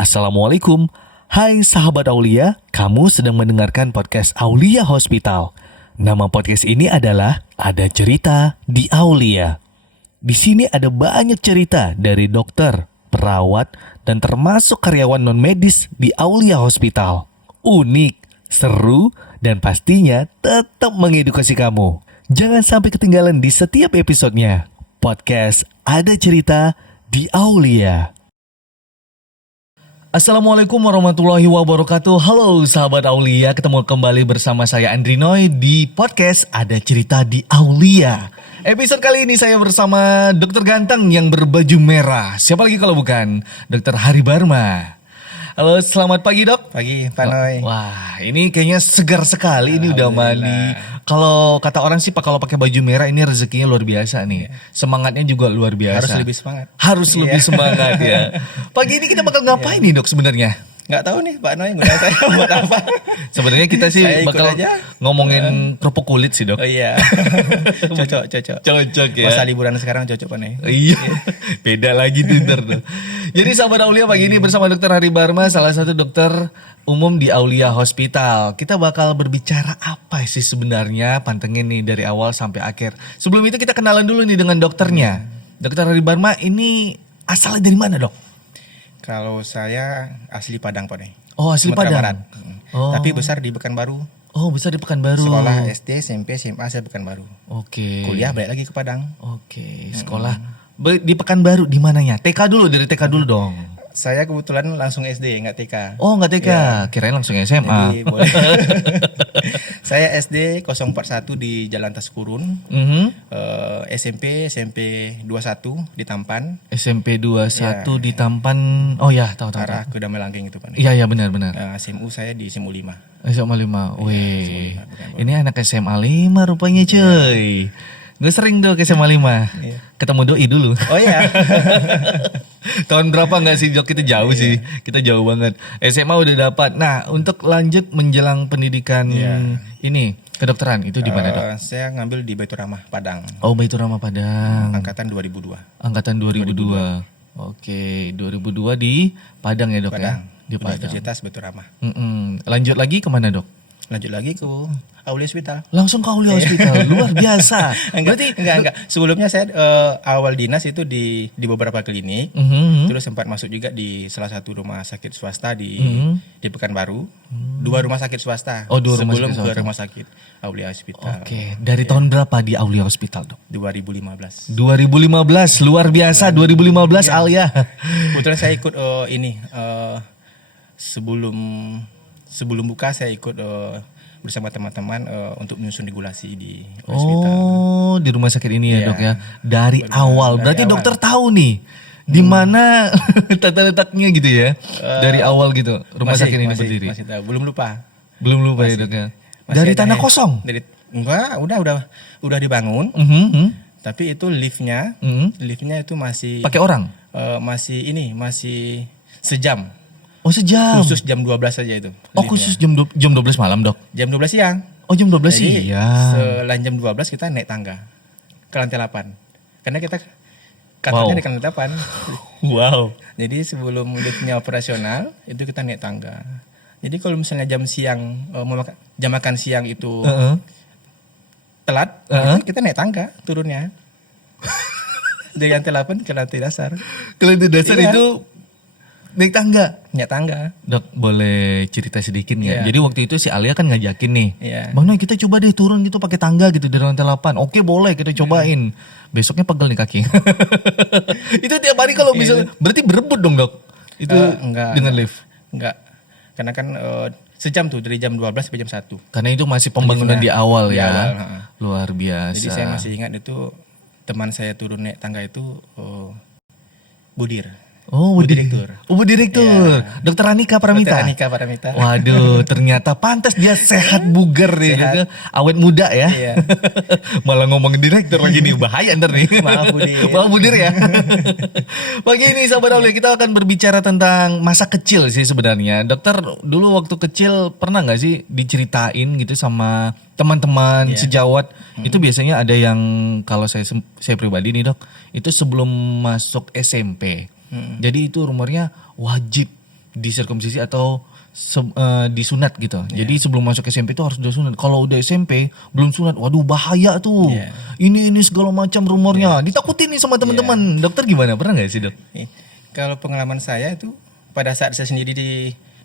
Assalamualaikum. Hai sahabat Aulia, kamu sedang mendengarkan podcast Aulia Hospital. Nama podcast ini adalah Ada Cerita di Aulia. Di sini ada banyak cerita dari dokter, perawat, dan termasuk karyawan non-medis di Aulia Hospital. Unik, seru, dan pastinya tetap mengedukasi kamu. Jangan sampai ketinggalan di setiap episodenya. Podcast Ada Cerita di Aulia. Assalamualaikum warahmatullahi wabarakatuh. Halo sahabat Aulia, ketemu kembali bersama saya Andri Noy di podcast Ada Cerita di Aulia. Episode kali ini saya bersama dokter ganteng yang berbaju merah. Siapa lagi kalau bukan Dokter Hari Barma. Halo, selamat pagi dok. Pagi, Pak Noy. Wah, ini kayaknya segar sekali. Ini udah mandi. Kalau kata orang sih, kalau pakai baju merah ini rezekinya luar biasa nih. Semangatnya juga luar biasa. Harus lebih semangat. Harus lebih semangat ya. Pagi ini kita bakal ngapain nih dok sebenarnya? Nggak tahu nih Pak Noy, ngundang saya buat apa? Sebenarnya kita sih Saya ikut bakal aja. ngomongin kerupuk kulit sih dok. Oh iya. Cocok. Cocok ya. Masa liburan sekarang cocok Pak Noy. Iya, beda lagi tuh ntar tuh. Jadi sahabat Aulia, pagi ini bersama Dokter Hari Barma, salah satu dokter umum di Aulia Hospital. Kita bakal berbicara apa sih sebenarnya, pantengin nih dari awal sampai akhir. Sebelum itu kita kenalan dulu nih dengan dokternya. Dokter Hari Barma ini asalnya dari mana dok? Kalau saya asli Padang Pak Noy. Oh, asli Sumatera Padang. Barat. Oh. Tapi besar di Pekanbaru. Oh, besar di Pekanbaru. Sekolah SD, SMP, SMA saya Pekanbaru. Oke. Kuliah balik lagi ke Padang. Oke, sekolah di Pekanbaru di mananya? TK dulu, dari TK dulu dong. Saya kebetulan langsung SD, nggak TK. Oh, nggak TK, Ya. kirain langsung SMA. Jadi boleh. Saya SD 041 di Jalan Taskurun. SMP 21 di Tampan. SMP 21 di Tampan. Oh ya, tahu. Arah ke Damelanggeng itu Pak. Iya benar. SMU saya di SMU 5. SMA 5. Wih. SMA 5, Ini anak SMA 5 rupanya, cuy. Gue sering tuh ke SMA 5. Iya. Ketemu doi dulu. Oh iya. Tahun berapa nggak sih Jok? Kita jauh sih. Kita jauh banget. SMA udah dapat. Nah, untuk lanjut menjelang pendidikan ini kedokteran itu di mana dok? Saya ngambil di Baitur Rahmah Padang. Oh, Baitur Rahmah Padang. Angkatan 2002. Angkatan 2002. Oke, 2002 di Padang ya dok Padang. ya? Di Padang. Universitas Baitur Rahmah. Lanjut lagi kemana dok? Lanjut lagi ke Aulia Hospital. Langsung ke Aulia Hospital, luar biasa. Berarti Enggak. Sebelumnya saya awal dinas itu di beberapa klinik. Terus sempat masuk juga di salah satu rumah sakit swasta di Pekanbaru. 2 rumah sakit swasta. Oh, 2 rumah sebelum sakit swasta. ke rumah sakit Aulia Hospital. Oke, dari tahun berapa di Aulia Hospital dok? 2015. 2015, luar biasa 2015 Aulia. Kebetulan saya ikut sebelum buka saya ikut bersama teman-teman untuk menyusun regulasi di hospital. Oh, di rumah sakit ini ya Iya. dok ya. Dari awal, dari berarti awal. dokter tahu nih di mana tata letaknya gitu ya. Dari awal gitu rumah sakit ini berdiri. Masih tahu, belum lupa. Belum lupa ya dok ya. Masih Dari ada tanah yang- kosong. Enggak, udah dibangun. Tapi itu liftnya itu masih Pakai orang. masih sejam. Oh, sejam. Khusus jam 12 saja itu. Oh, liftnya. khusus jam 12 malam dok. Jam 12 siang. Oh, jam 12 Jadi siang. selain jam 12 kita naik tangga ke lantai 8. Karena kita kantornya di lantai 8. Wow. Jadi sebelum liftnya operasional itu kita naik tangga. Jadi kalau misalnya jam siang jam makan siang itu telat, kita naik tangga turunnya. Dari lantai 8 ke lantai dasar. Kalau itu dasar Iya. itu naik tangga. Naik tangga. Dok, boleh cerita sedikit nggak? Iya. Jadi waktu itu si Alia kan ngajakin nih. Iya. Bang Noy, kita coba deh turun gitu pakai tangga gitu dari lantai 8. Oke, boleh kita cobain. Besoknya pegel nih kaki. Itu tiap hari kalau misalnya berarti berebut dong, Dok. Itu Enggak. dengan lift. Enggak. Karena kan sejam tuh dari jam 12 sampai jam 1. Karena itu masih pembangunan di awal Di ya. awal, Luar biasa. Jadi saya masih ingat itu teman saya turun naik tangga itu Budir. Oh, Bu Direktur. Bu Direktur. Dokter Anika Paramita. Dokter Anika Paramita. Waduh, ternyata pantas dia sehat bugar nih, Sehat. gitu. Awet muda ya. Iya. Malah ngomongin direktur lagi nih, bahaya ntar nih. Maaf, Budir. Maaf Budir ya. Pagi ini sahabat Aulia, kita akan berbicara tentang masa kecil sih sebenarnya. Dokter dulu waktu kecil pernah nggak sih diceritain gitu sama teman-teman sejawat? Itu biasanya ada yang kalau saya pribadi nih dok, itu sebelum masuk SMP. Jadi itu rumornya wajib disirkumsisi atau disunat gitu. Jadi sebelum masuk SMP itu harus disunat. Kalau udah SMP belum sunat, waduh bahaya tuh. Ini segala macam rumornya. Ditakutin nih sama teman-teman. Dokter gimana? Pernah nggak sih dok? Kalau pengalaman saya itu pada saat saya sendiri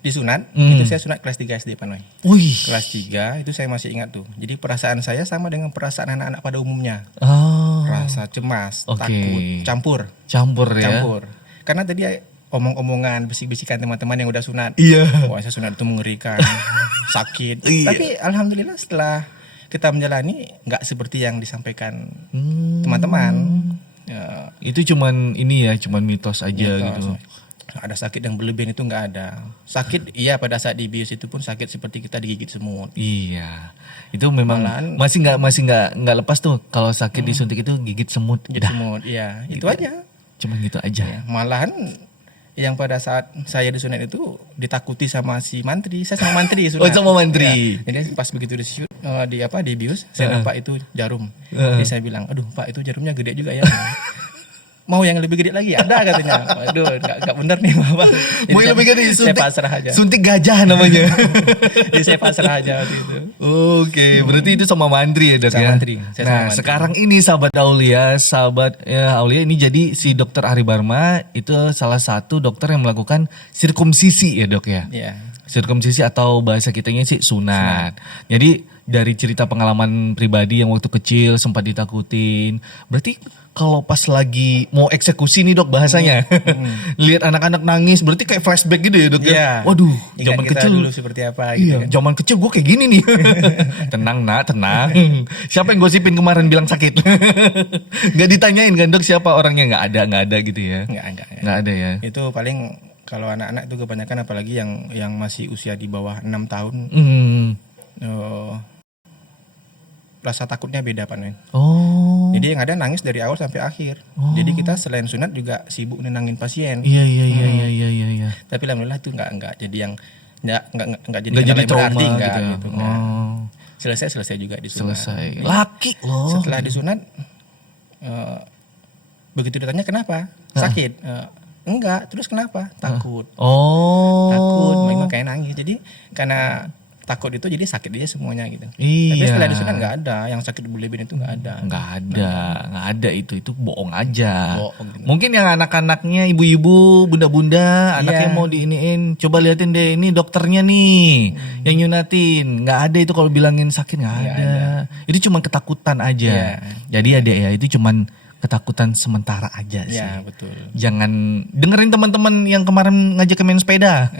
disunat, itu saya sunat kelas 3 SD Pak Noy. Wih. Kelas 3 itu saya masih ingat tuh. Jadi perasaan saya sama dengan perasaan anak-anak pada umumnya. Rasa cemas, takut, campur ya. Karena tadi omong-omongan, bisik-bisikan teman-teman yang udah sunat. Iya. Wah, saya sunat itu mengerikan, sakit. Tapi alhamdulillah setelah kita menjalani nggak seperti yang disampaikan teman-teman. Ya, itu cuman mitos aja gitu. Ada sakit yang berlebihan itu nggak ada. Sakit iya pada saat dibius itu pun sakit seperti kita digigit semut. Iya. Itu memang masih nggak lepas tuh kalau sakit disuntik itu gigit semut. Semut, iya. Itu aja. Cuman gitu aja. Ya, malahan yang pada saat saya disunat itu ditakuti sama si mantri. Saya sama mantri sunat. Sama mantri. Ya. Jadi pas begitu dibius, saya nampak itu jarum. Jadi saya bilang, aduh Pak itu jarumnya gede juga ya. Mau yang lebih gede lagi? Ada katanya. Aduh, nggak benar nih Bapak. Mau yang lebih gede, saya pasrah aja. Suntik gajah namanya. Jadi saya pasrah aja gitu. Oke, berarti itu sama mantri ya dok ya? Mantri. Nah sekarang ini sahabat Aulia ini jadi si dokter Ari Barma itu salah satu dokter yang melakukan sirkumsisi ya dok ya? Iya. Sirkumsisi atau bahasa kitanya sih sunat. Jadi dari cerita pengalaman pribadi yang waktu kecil sempat ditakutin, berarti kalau pas lagi mau eksekusi nih dok bahasanya, lihat anak-anak nangis, berarti kayak flashback gitu ya dok ya? Waduh, zaman kecil dulu seperti apa gitu kan? Zaman kecil gue kayak gini nih. Tenang nak, tenang. Siapa yang gosipin kemarin bilang sakit? Gak ditanyain kan dok siapa orangnya? Nggak ada gitu ya? Nggak ada ya? Itu paling kalau anak-anak itu kebanyakan apalagi yang masih usia di bawah 6 tahun. Rasa takutnya beda Pak Noy. Jadi yang ada nangis dari awal sampai akhir. Jadi kita selain sunat juga sibuk nenangin pasien. Iya. Tapi alhamdulillah itu nggak jadi yang nggak jadi trauma berarti, gitu. Selesai juga disunat. Laki loh. Setelah disunat begitu ditanya kenapa? Sakit. Enggak, terus kenapa? Takut. Takut, memang kayak nangis. Jadi karena takut itu jadi sakit aja semuanya gitu. Tapi setelah disunat nggak ada, yang sakit berlebihan itu nggak ada. Nggak ada itu bohong aja. Gitu. Mungkin yang anak-anaknya, ibu-ibu, bunda-bunda, anaknya mau diiniin, coba liatin deh ini dokternya nih yang nyunatin. Nggak ada itu kalau bilangin sakit nggak ada. Itu cuma ketakutan aja. Jadi ya itu cuman ketakutan sementara aja sih. Ya betul. Jangan dengerin teman-teman yang kemarin ngajak main sepeda.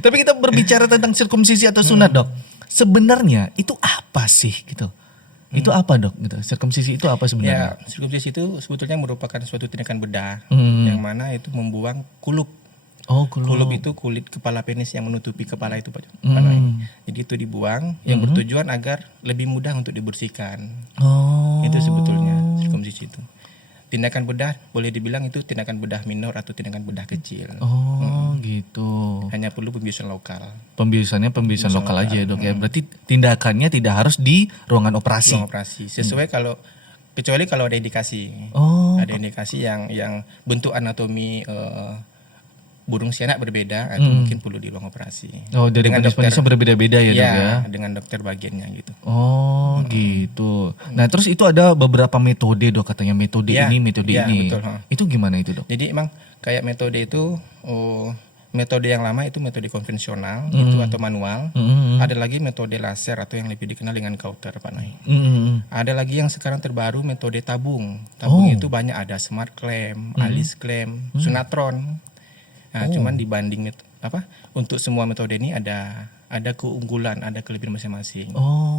Tapi kita berbicara tentang sirkumsisi atau sunat dok. Sebenarnya itu apa sih gitu? Itu apa dok? Gitu. Sirkumsisi itu apa sebenarnya? Ya, sirkumsisi itu sebetulnya merupakan suatu tindakan bedah yang mana itu membuang kulup. Kulup itu kulit kepala penis yang menutupi kepala itu Pak. Jadi itu dibuang yang bertujuan agar lebih mudah untuk dibersihkan. Itu sebetulnya sirkumsisi itu. Tindakan bedah boleh dibilang itu tindakan bedah minor atau tindakan bedah kecil. Gitu. Hanya perlu pembiusan lokal. Pembiusan lokal aja ya dok ya. Berarti tindakannya tidak harus di ruangan operasi. Sesuai kecuali kalau ada indikasi. Ada indikasi yang bentuk anatomi burung sianak berbeda, itu mungkin perlu di ruang operasi. Dari jenis berbeda-beda ya dok ya? Dengan dokter bagiannya gitu. Gitu. Nah terus itu ada beberapa metode dok katanya, metode ini. Betul, itu gimana itu dok? Jadi emang kayak metode itu, metode yang lama itu metode konvensional itu atau manual. Ada lagi metode laser atau yang lebih dikenal dengan kauter Pak Noy. Ada lagi yang sekarang terbaru metode tabung. Tabung itu banyak, ada smart clamp, alis clamp, sunatron. Nah, cuman dibanding untuk semua metode ini ada keunggulan, ada kelebihan masing-masing.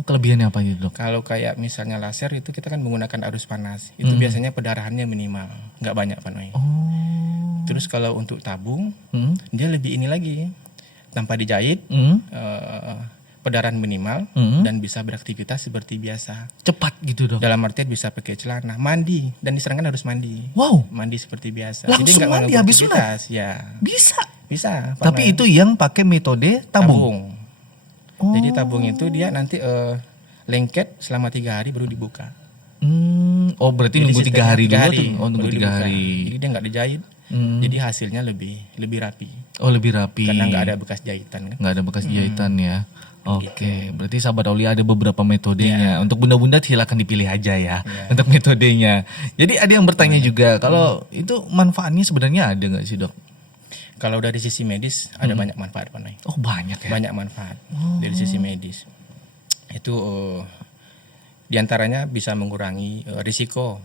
Kelebihannya apa itu dok? Kalau kayak misalnya laser itu kita kan menggunakan arus panas. Itu biasanya pendarahannya minimal, nggak banyak Pak Noy. Terus kalau untuk tabung, dia lebih ini lagi, tanpa dijahit, pendarahan minimal dan bisa beraktivitas seperti biasa. Cepat gitu dok? Dalam artian bisa pakai celana, mandi, dan disarankan harus mandi. Mandi seperti biasa. Langsung jadi mandi habis sunat? Ya. Bisa. Tapi itu yang pakai metode tabung. Jadi tabung itu dia nanti lengket selama 3 hari baru dibuka. Berarti jadi nunggu 3 hari dulu tuh. Nunggu 3 hari. Jadi dia nggak dijahit. Jadi hasilnya lebih rapi. Oh, lebih rapi. Karena nggak ada bekas jahitan kan. Nggak ada bekas jahitan ya. Oke, berarti sahabat Aulia ada beberapa metodenya. Untuk bunda-bunda silakan dipilih aja ya untuk metodenya. Jadi ada yang bertanya juga, kalau itu manfaatnya sebenarnya ada nggak sih dok? Kalau dari sisi medis ada banyak manfaat Pak Nay. Oh banyak ya? Banyak manfaat dari sisi medis. Itu diantaranya bisa mengurangi risiko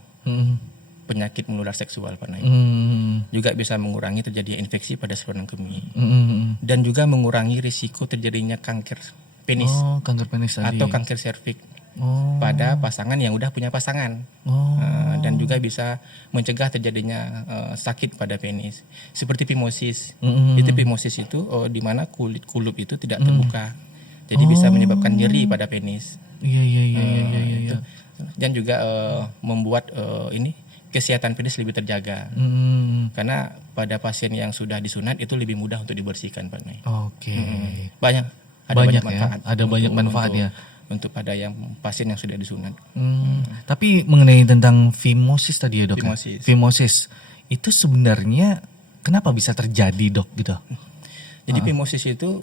penyakit menular seksual Pak Nay. Juga bisa mengurangi terjadi infeksi pada saluran kemih. Dan juga mengurangi risiko terjadinya kanker penis. Oh, kanker penis tadi. Atau kanker serviks pada pasangan yang udah punya pasangan. Dan juga bisa mencegah terjadinya sakit pada penis seperti phimosis. Itu phimosis itu di mana kulit kulup itu tidak terbuka, jadi bisa menyebabkan nyeri pada penis. Iya. Dan juga membuat ini kesehatan penis lebih terjaga. Karena pada pasien yang sudah disunat itu lebih mudah untuk dibersihkan Pak Nay. Ada banyak manfaat. Ada banyak manfaat ya. Untuk pada yang pasien yang sudah disunat. Tapi mengenai tentang phimosis tadi ya dok. Phimosis. Itu sebenarnya kenapa bisa terjadi dok gitu? Jadi phimosis itu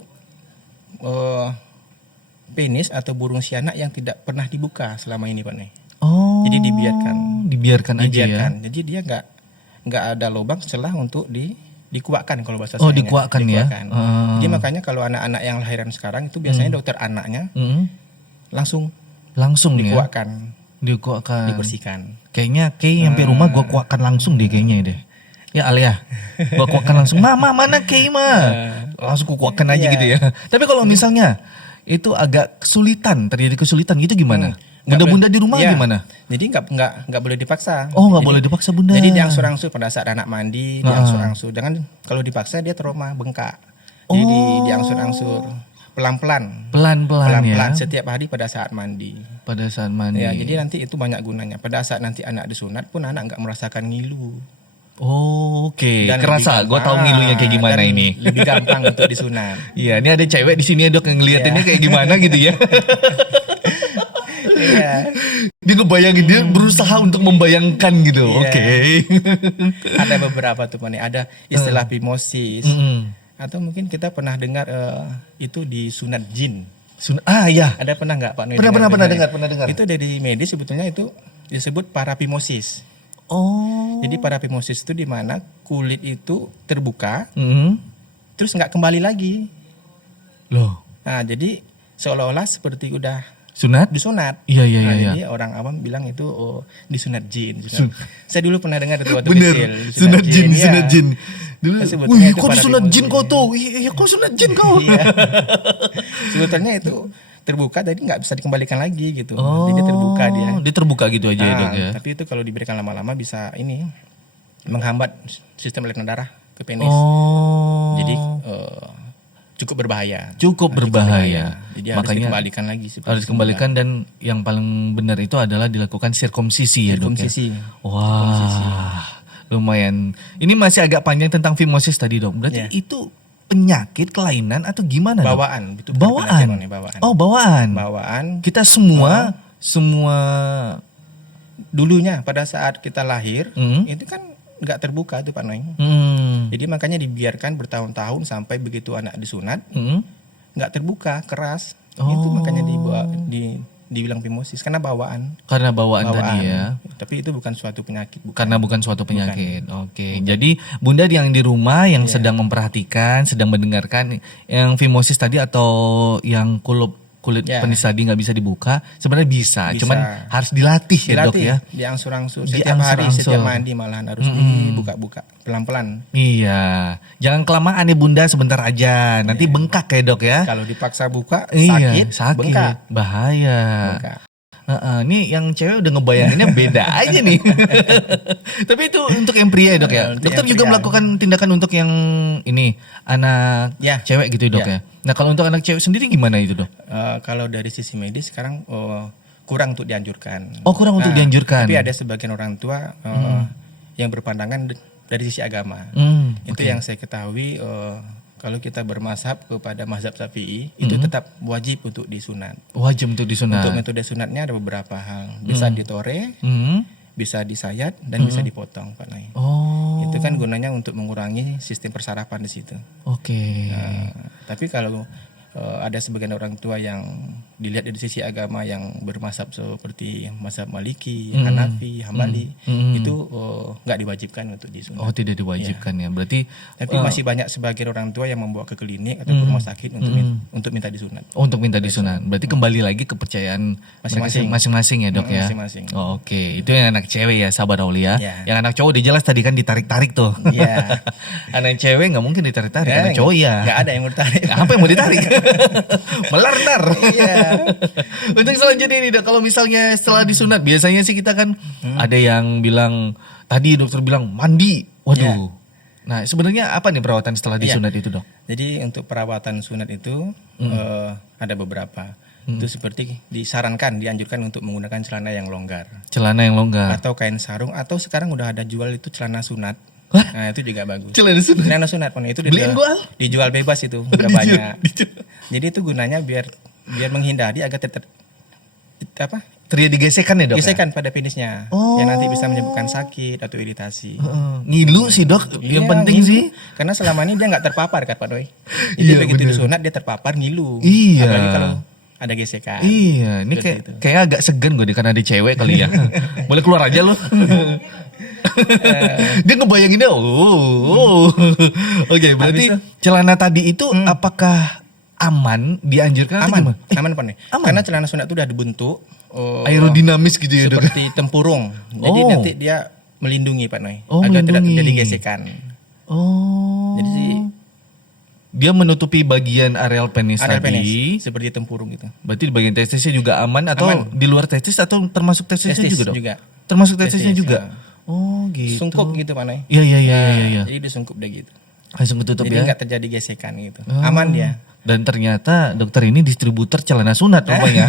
penis atau burung sianak yang tidak pernah dibuka selama ini Pak Nay. Jadi dibiarkan aja ya. Jadi dia nggak ada lubang celah untuk dikuakkan kalau bahasa saya. Dikuakkan ya. Jadi makanya kalau anak-anak yang lahiran sekarang itu biasanya dokter anaknya langsung dikuakkan, dibersihkan. Kayaknya sampai rumah gua kuakkan langsung deh kayaknya deh. Ya Alia, gua kuakkan langsung. Mama mana Kay langsung kuakkan aja gitu ya. Tapi kalau misalnya itu agak terjadi kesulitan gitu gimana? Bunda-bunda di rumah gimana? Jadi nggak boleh dipaksa. Nggak boleh dipaksa bunda. Jadi diangsur-angsur pada saat anak mandi, diangsur-angsur. Jangan kalau dipaksa dia trauma, bengkak. Jadi diangsur-angsur, pelan-pelan ya. Setiap hari pada saat mandi. Ya, jadi nanti itu banyak gunanya. Pada saat nanti anak disunat pun anak nggak merasakan ngilu. Oke. Kerasa, gue tahu ngilunya kayak gimana ini. Lebih gampang untuk disunat. Iya, ini ada cewek di sini ya dok yang ngeliatinnya kayak gimana gitu ya. Iya. Dia ngebayangin, dia berusaha untuk membayangkan gitu. Oke. Ada beberapa tuh Pak Nay. Ada istilah phimosis. Atau mungkin kita pernah dengar itu disunat jin. Iya. Ada pernah nggak Pak Nay? Pernah dengar. Itu dari medis sebetulnya itu disebut paraphimosis. Jadi paraphimosis itu di mana kulit itu terbuka, terus nggak kembali lagi. Loh. Nah, jadi seolah-olah seperti udah disunat. Iya. Jadi orang awam bilang itu disunat jin. Saya dulu pernah dengar itu waktu bener. kecil. Sunat jin. Dulu, wih, kok disunat jin kau tuh? Iya, kok sunat jin kau? Sebetulnya itu terbuka, jadi nggak bisa dikembalikan lagi gitu. Jadi terbuka dia. Dia terbuka gitu aja ya dok ya. Tapi itu kalau diberikan lama-lama bisa ini menghambat sistem aliran darah ke penis. Jadi cukup berbahaya. Jadi makanya harus dikembalikan lagi. Harus dikembalikan dan yang paling benar itu adalah dilakukan sirkumsisi ya dok ya. Wah, lumayan. Ini masih agak panjang tentang phimosis tadi dok. Berarti itu penyakit kelainan atau gimana dok? Bawaan. Bawaan. Kita semua dulunya pada saat kita lahir itu kan nggak terbuka tuh Pak Nay. Jadi makanya dibiarkan bertahun-tahun sampai begitu anak disunat nggak terbuka, keras. Itu makanya dibilang phimosis karena bawaan. Tadi ya. Tapi itu bukan suatu penyakit. Karena bukan suatu penyakit. Oke. Jadi bunda yang di rumah yang sedang memperhatikan, sedang mendengarkan yang phimosis tadi atau yang kulit penis tadi nggak bisa dibuka, sebenarnya bisa. Cuman harus dilatih ya dok ya. Diangsur-angsur setiap hari, setiap mandi malahan harus dibuka-buka pelan-pelan. Iya, jangan kelamaan ya bunda, sebentar aja. Nanti bengkak ya dok ya. Kalau dipaksa buka sakit, bengkak. Bahaya. Bengkak. Ini yang cewek udah ngebayanginnya beda aja nih. Tapi itu untuk yang pria ya dok ya. Dokter juga melakukan tindakan untuk yang ini anak cewek gitu ya dok ya. Nah kalau untuk anak cewek sendiri gimana itu dok? Kalau dari sisi medis sekarang kurang untuk dianjurkan. Kurang untuk dianjurkan. Tapi ada sebagian orang tua yang berpandangan dari sisi agama. Itu yang saya ketahui. Kalau kita bermazhab kepada mazhab Syafi'i, itu tetap wajib untuk disunat. Wajib untuk disunat. Untuk metode sunatnya ada beberapa hal. Bisa ditore, bisa disayat dan bisa dipotong Pak Noy. Oh. Itu kan gunanya untuk mengurangi sistem persarapan di situ. Oke. Tapi kalau ada sebagian orang tua yang dilihat dari sisi agama yang bermazhab seperti mazhab Maliki, Hanafi, Hambali, itu nggak diwajibkan untuk disunat. Oh, tidak diwajibkan ya. Berarti Tapi masih banyak sebagian orang tua yang membawa ke klinik atau ke rumah sakit untuk minta disunat. untuk minta disunat. Berarti kembali lagi kepercayaan Masing-masing. masing-masing ya, Dok ya. Masing-masing. Oh, oke. Itu yang anak cewek ya, sahabat Aulia. Ya. Yang anak cowok udah jelas tadi kan ditarik-tarik tuh. Iya. Anak cewek nggak mungkin ditarik-tarik, anak cowok ya. Nggak ada yang bertarik. Apa yang mau ditarik? Melarnar. Iya. Untuk selanjutnya ini Dok, kalau misalnya setelah disunat biasanya sih kita kan ada yang bilang tadi dokter bilang mandi. Waduh. Iya. Nah, sebenarnya apa nih perawatan setelah disunat itu, Dok? Jadi untuk perawatan sunat itu ada beberapa. Itu seperti dianjurkan untuk menggunakan celana yang longgar Celana yang longgar. atau kain sarung, atau sekarang udah ada jual itu celana sunat. Hah? Nah, itu juga bagus. Celana sunat. Celana sunat Pak Noy, itu Beliin gua. dijual bebas itu, udah banyak. Jadi itu gunanya biar menghindari agar Terjadi gesekan ya, Dok? gesekan pada penisnya, Oh. yang nanti bisa menyebabkan sakit atau iritasi. Ngilu sih, Dok. Yang Iya, penting ngilu. sih. Karena selama ini dia nggak terpapar kan Pak Doi. Jadi Iya, begitu bener. disunat dia terpapar ngilu. Iya. Apalagi kalau ada gesekan. Iya, ini Seperti itu. kayak agak segan gue karena ada cewek kali ya. Boleh keluar aja lo. Dia ngebayanginnya, Oke, berarti Habis celana tadi itu apakah aman, dianjurkan atau Aman, gimana? aman Pak Doi. Aman. Karena celana sunat itu udah dibentuk Aerodinamis gitu ya, Dok? seperti tempurung. Jadi Oh. nanti dia melindungi Pak Doi Oh, agar tidak melindungi. terjadi gesekan. Oh. Jadi Dia menutupi bagian areal penis ada tadi. penis seperti tempurung gitu. Berarti di bagian testisnya juga aman atau Aman. di luar testis atau termasuk testisnya Testis juga, Dok? juga. Termasuk testisnya Testis, juga. ya. Oh, gitu. Sungkup gitu Pak Doi. Iya, iya. Jadi disungkup deh gitu. Langsung ketutup Jadi ya. nggak terjadi gesekan gitu. Oh. Aman dia. Dan ternyata dokter ini distributor celana sunat rupanya.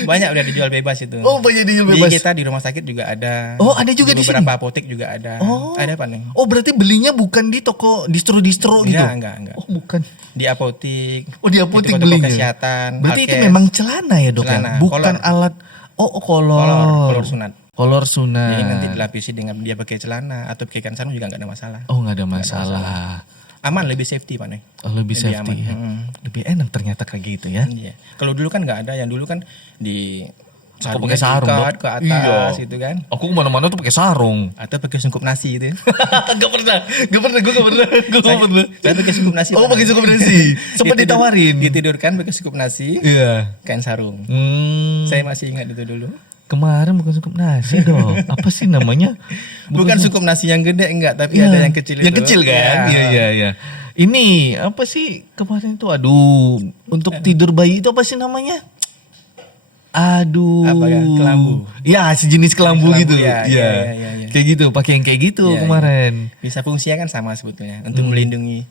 Banyak udah dijual bebas itu. Oh, banyak dijual Di bebas. kita di rumah sakit juga ada. Oh, ada juga di beberapa sini? apotek juga ada. Oh. Ada Pak Nih? Oh, berarti belinya bukan di toko distro-distro gitu? Enggak. Oh, bukan. Di apotek. Oh, di apotek toko-toko belinya. kesehatan. Berarti itu Alkes. memang celana ya, Dok? Celana, Ya? Bukan kolor. alat. Oh, kolor. kolor sunat. Kolor sunat. Jadi nanti dilapisi dengan dia pakai celana atau pakai sarung juga nggak ada masalah. Oh, nggak ada masalah. Aman, lebih safety Pak Nih? Oh, lebih safety aman. ya. Lebih enak ternyata kayak gitu ya. Iya. Kalau dulu kan nggak ada, yang dulu kan di Aku pakai sarung, diikat Dok. ke atas Iya. gitu kan. Aku kemana-mana tuh pakai sarung. Atau pakai sungkup nasi itu. Gak pernah, gue gak pernah. Saya pakai sungkup nasi. Oh, Pak. pakai sungkup nasi. Sempat ditawarin. Ditidurkan pakai sungkup nasi, Iya. kain sarung. Saya Saya masih ingat itu dulu. kemarin bukan sungkup nasi dong. Apa sih namanya? Bukan sungkup nasi yang gede enggak, tapi Iya, ada yang kecil itu. Yang kecil kan? Iya. Ini apa sih kemarin tuh? Aduh, untuk tidur bayi itu apa sih namanya? Aduh. Apa ya? Kelambu. Ya, sejenis kelambu Kelambu, gitu. ya, Iya. iya. Kayak gitu, pakai yang kayak gitu Iya, kemarin. Bisa fungsinya kan sama sebetulnya untuk melindungi.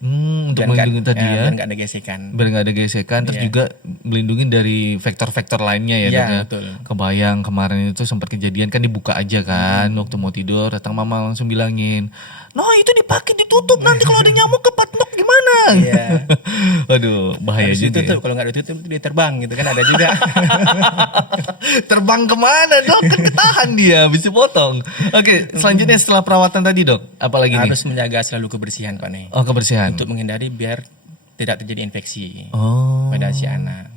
Untuk biar melindungi tadi ya. biar nggak ada gesekan. Biar nggak ada gesekan, terus Iya. juga melindungi dari vektor-vektor lainnya ya, Iya, Dok ya. betul. Kebayang kemarin itu sempat kejadian kan dibuka aja kan waktu mau tidur, datang mama langsung bilangin, "No, itu dipakai ditutup nanti kalau ada nyamuk kepatok gimana?" Iya. Aduh, bahaya Harus juga. ditutup, Ya. kalau nggak ditutup dia terbang gitu kan, ada juga. Terbang kemana, Dok? Kan ketahan dia, bisa potong. Oke, selanjutnya setelah perawatan tadi, Dok, apa lagi nih? Harus menjaga selalu kebersihan Pak Nih. Oh, kebersihan. Untuk menghindari biar tidak terjadi infeksi Oh. pada si anak.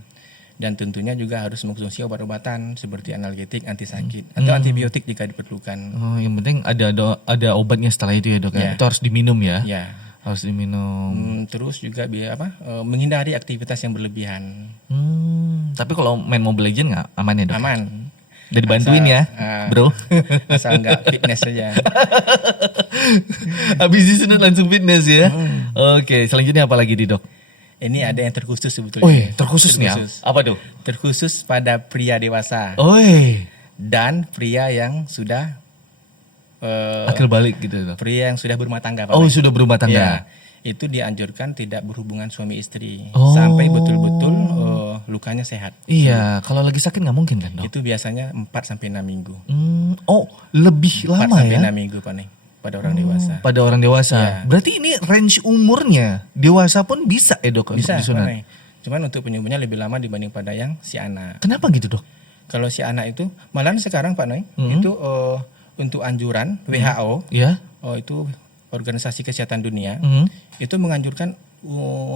Dan tentunya juga harus mengkonsumsi obat-obatan seperti analgetik, anti sakit atau antibiotik jika diperlukan. Oh, yang penting ada obatnya setelah itu ya, Dok ya. Ya. Itu harus diminum ya. Ya. Harus diminum. Terus juga menghindari aktivitas yang berlebihan. Tapi kalau main Mobile Legends nggak aman ya, Dok? Aman. Udah dibantuin ya, bro. Asal nggak fitness saja. Habis disunat langsung fitness ya. Oke, selanjutnya apa lagi di, Dok? Ini ada yang terkhusus sebetulnya. Oh iya, terkhusus nih. Apa tuh? Terkhusus pada pria dewasa Oi, dan pria yang sudah akil balik gitu, Dok. pria yang sudah berumah tangga. Pak Oh, Pai. sudah berumah tangga. Ya, itu dianjurkan tidak berhubungan suami istri Oh. sampai betul-betul lukanya sehat. Iya, kalau lagi sakit nggak mungkin kan, Dok? Itu biasanya 4 sampai 6 minggu. Oh, lebih 4 lama sampai ya? 6 minggu Pak Nih, pada orang dewasa. Pada orang dewasa. Iya. Berarti ini range umurnya dewasa pun bisa ya, Dok, Bisa untuk Pak disunat? Nih. Cuman untuk penyembuhannya lebih lama dibanding pada yang si anak. Kenapa gitu, Dok? Kalau si anak itu, malahan sekarang Pak Noy, itu untuk anjuran WHO, itu Organisasi Kesehatan Dunia, itu menganjurkan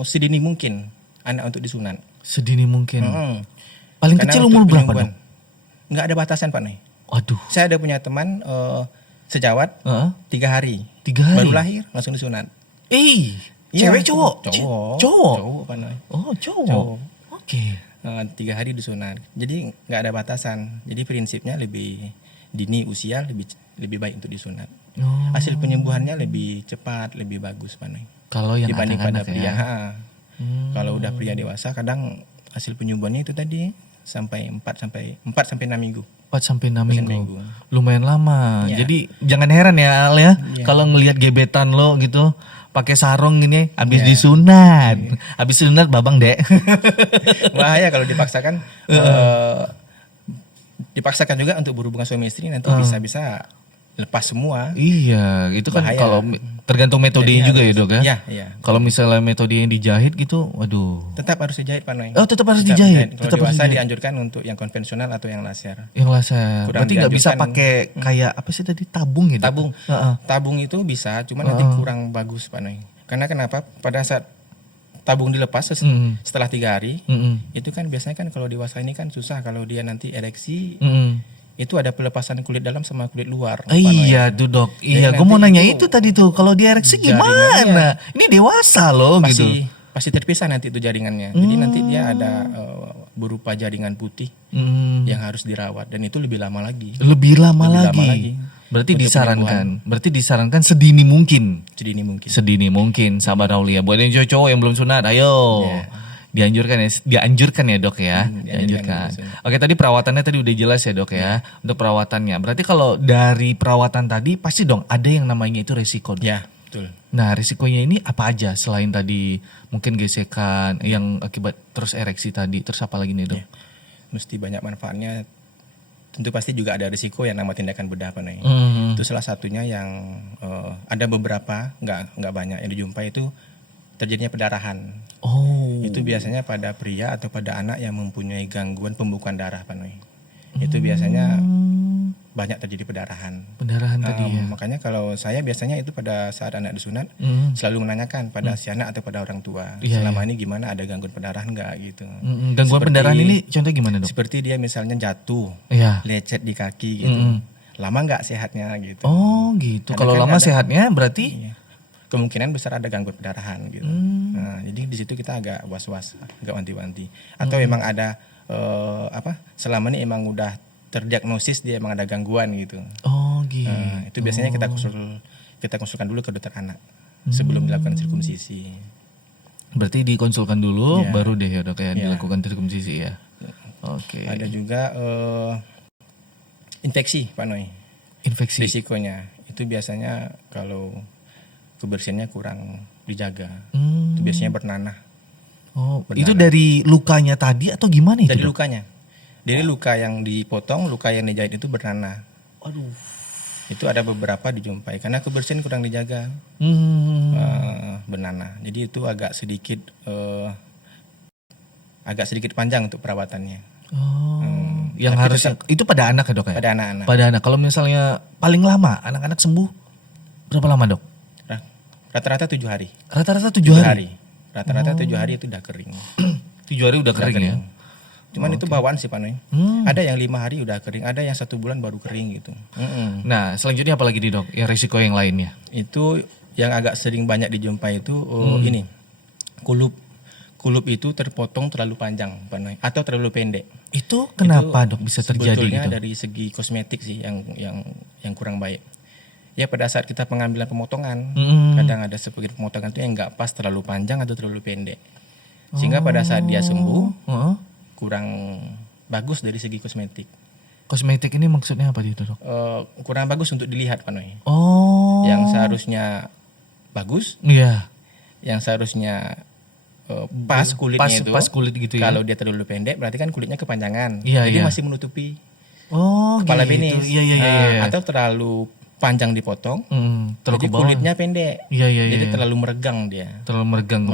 sedini mungkin anak untuk disunat. Sedini mungkin. Paling Karena kecil umur berapa dok? Nggak ada batasan Pak Noy. Waduh. Saya ada punya teman sejawat 3 hari. 3 hari? Baru lahir langsung disunat. Cewek cowok? Cowok. Cowok Pak Noy. Oh cowok. Oke. 3 hari disunat. Jadi nggak ada batasan. Jadi prinsipnya lebih dini usia lebih baik untuk disunat. Hasil penyembuhannya lebih cepat, lebih bagus Pak Noy. Kalau yang dibanding pada anak-anak pria. ya. Kalau udah pria dewasa kadang hasil penyembuhannya itu tadi sampai 4 sampai 6 minggu. 4 sampai 6 minggu. minggu. Lumayan lama. Ya. Jadi jangan heran ya Al ya, kalau ngelihat gebetan lo gitu pakai sarung gini habis disunat. Habis sunat babang, Dek. Bahaya kalau dipaksakan dipaksakan juga untuk berhubungan suami istri nanti bisa-bisa lepas semua. Iya, itu kan Bahaya. kalau tergantung metodenya juga ya, Dok ya. Iya. Kalau misalnya metode yang dijahit gitu, waduh. Tetap harus dijahit Pak Noy. Oh, tetap harus dijahit. Kalau Tetap harus dewasa dijahit. dianjurkan untuk yang konvensional atau yang laser. Yang laser. Kurang Berarti nggak bisa dianjurkan. pakai kayak apa sih tadi tabung gitu? Tabung. Tabung itu bisa, cuma nanti kurang bagus Pak Noy. Karena kenapa? Pada saat tabung dilepas setelah 3 hari, itu kan biasanya kan kalau dewasa ini kan susah kalau dia nanti ereksi. Itu ada pelepasan kulit dalam sama kulit luar. Iya tuh dok. Iya, gue mau nanya itu tadi tuh. Kalau di ereksi gimana? Ini dewasa loh gitu. Pasti terpisah nanti itu jaringannya. Jadi nanti dia ada berupa jaringan putih yang harus dirawat dan itu lebih lama lagi. Lebih lama lagi. Berarti disarankan sedini mungkin. Sedini mungkin, sahabat Aulia. Buat yang cowok yang belum sunat, ayo. Dianjurkan ya dok ya. Dianjurkan. Oke, tadi perawatannya tadi udah jelas ya dok ya. Untuk perawatannya. Berarti kalau dari perawatan tadi pasti dong ada yang namanya itu resiko dok. Ya, betul. Nah risikonya ini apa aja selain tadi mungkin gesekan yang akibat terus ereksi tadi, terus apa lagi nih dok? Mesti banyak manfaatnya. Tentu pasti juga ada risiko yang nama tindakan bedah Pak Noy. Itu salah satunya yang ada beberapa, nggak banyak yang dijumpai itu terjadinya pendarahan. Itu biasanya pada pria atau pada anak yang mempunyai gangguan pembukaan darah Pak Noy. Itu biasanya banyak terjadi pendarahan. Pendarahan tadi ya. Makanya kalau saya biasanya itu pada saat anak disunat selalu menanyakan pada si anak atau pada orang tua. Selama ini gimana, ada gangguan pendarahan nggak gitu. Gangguan pendarahan ini contohnya gimana dok? Seperti dia misalnya jatuh, lecet di kaki gitu. Lama nggak sehatnya gitu. Oh gitu. Kalau lama sehatnya berarti? Kemungkinan besar ada gangguan pendarahan gitu. Nah, jadi di situ kita agak was-was, agak wanti-wanti. Atau memang ada selama ini emang udah terdiagnosis dia emang ada gangguan gitu. Gitu. Itu biasanya kita konsulkan dulu ke dokter anak sebelum dilakukan sirkumsisi. Berarti dikonsulkan dulu baru deh ya dok ya dilakukan sirkumsisi ya. Oke. Ada juga infeksi Pak Noy. Infeksi. Risikonya itu biasanya kalau kebersihannya kurang dijaga. Itu biasanya bernanah. Itu dari lukanya tadi atau gimana itu? Dari lukanya. Dari luka yang dipotong, luka yang dijahit itu bernanah. Aduh. Itu ada beberapa dijumpai karena kebersihan kurang dijaga. Bernanah. Jadi itu agak sedikit panjang untuk perawatannya. Yang harus itu pada anak ya dok ya? Pada anak-anak. Pada anak. Kalau misalnya paling lama anak-anak sembuh berapa lama dok? Rata-rata 7 hari. Rata-rata 7 hari. Rata-rata 7 hari itu udah kering. 7 hari udah kering ya. Cuman itu bawaan sih Pak Noy. Ada yang 5 hari udah kering, ada yang 1 bulan baru kering gitu. Nah selanjutnya apa lagi nih dok? Yang risiko yang lainnya? Itu yang agak sering banyak dijumpai itu ini kulup. Kulup itu terpotong terlalu panjang Pak Noy, atau terlalu pendek. Itu kenapa dok bisa terjadi sebetulnya gitu? Dari segi kosmetik sih yang kurang baik. Ya pada saat kita pengambilan pemotongan, kadang ada sebagian pemotongan itu yang nggak pas, terlalu panjang atau terlalu pendek. Sehingga pada saat dia sembuh, kurang bagus dari segi kosmetik. Kosmetik ini maksudnya apa itu dok? Kurang bagus untuk dilihat Pak Noy. Yang seharusnya bagus, yang seharusnya pas kulitnya itu. Pas kulit gitu ya. Kalau dia terlalu pendek, berarti kan kulitnya kepanjangan. Jadi masih menutupi kepala gitu. penis. Atau terlalu panjang dipotong, jadi kulitnya pendek, jadi terlalu meregang dia. Terlalu meregang.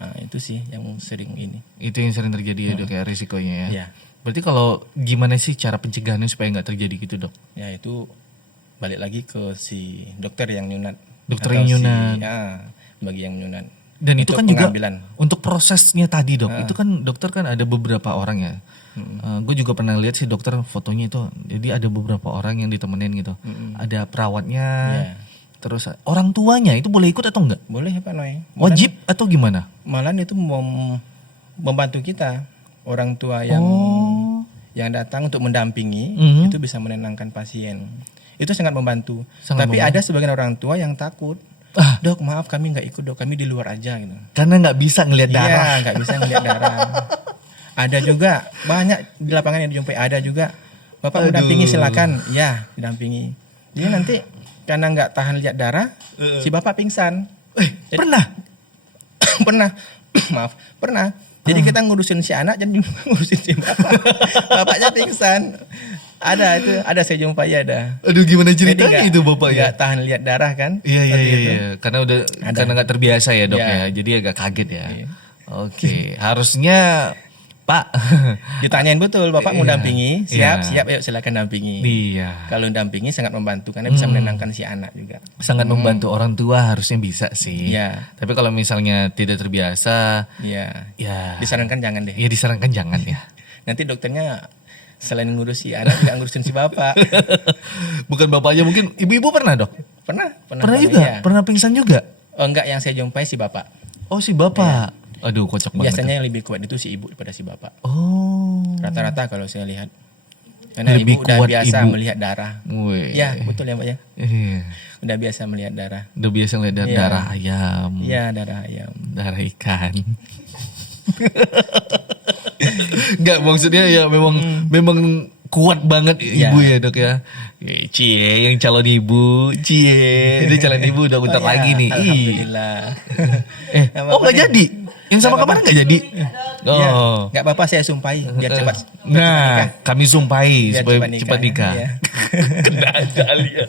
Nah, itu sih yang sering ini. Itu yang sering terjadi ya dok ya risikonya ya. Berarti kalau gimana sih cara pencegahannya supaya nggak terjadi gitu, Dok? Ya itu balik lagi ke si dokter yang nyunat. Dokter Atau yang nyunat. Bagi yang nyunat. Dan itu Untuk kan juga pengambilan. untuk prosesnya tadi, Dok. Itu kan dokter kan ada beberapa orang ya. Gue juga pernah lihat sih dokter fotonya itu. Jadi ada beberapa orang yang ditemenin gitu. Ada perawatnya. Iya. Terus orang tuanya itu boleh ikut atau enggak? Boleh Pak Noy. Wajib atau gimana? Malahan itu membantu kita, orang tua yang datang untuk mendampingi, itu bisa menenangkan pasien. Itu sangat membantu. Tapi ada sebagian orang tua yang takut. Dok, maaf kami nggak ikut dok, kami di luar aja gitu. Karena nggak bisa ngelihat darah. Iya, nggak bisa ngeliat darah. Ada juga banyak di lapangan yang dijumpai. Ada juga bapak mendampingi silakan, ya didampingi. Jadi nanti karena nggak tahan lihat darah, si bapak pingsan. Pernah? Pernah. Maaf, pernah. Jadi kita ngurusin si anak dan ngurusin si bapak. Bapaknya pingsan. Ada saya jumpai ada. Aduh, gimana ceritanya itu bapak ya? Nggak tahan lihat darah kan? Iya. Karena karena nggak terbiasa ya dok ya. Jadi agak kaget ya. Oke, harusnya Pak ditanyain betul, bapak mau dampingi, siap, ayo silakan dampingi. Iya. Kalau dampingi sangat membantu karena bisa menenangkan si anak juga. Sangat membantu orang tua, harusnya bisa sih. Iya. Tapi kalau misalnya tidak terbiasa, ya disarankan jangan deh. Ya disarankan jangan ya. Nanti dokternya selain ngurus si anak, nggak ngurusin si bapak. Bukan bapaknya, mungkin ibu-ibu pernah dok? Pernah juga, ya. pernah pingsan juga. Oh enggak, yang saya jumpai si bapak. Oh si bapak. Aduh, kocak banget. Biasanya yang lebih kuat itu si ibu daripada si bapak. Oh. Rata-rata kalau saya lihat. Karena Lebih ibu udah kuat biasa ibu. melihat darah. Wih. Ya, betul ya Mbak ya. Iya. Udah biasa melihat darah. Udah biasa ngeliat darah ayam. Iya, darah ayam. Darah ikan. Enggak, maksudnya ya memang kuat banget ibu ya dok ya. Cie, yang calon ibu, ini calon ibu udah bentar lagi nih. Alhamdulillah. Oh nggak jadi? Yang sama kemarin nggak jadi? Iya, Oh, nggak apa-apa saya sumpahi biar cepat. nah kami sumpahi Biar supaya cepat cepat nikah. Iya. Kena ajal ya.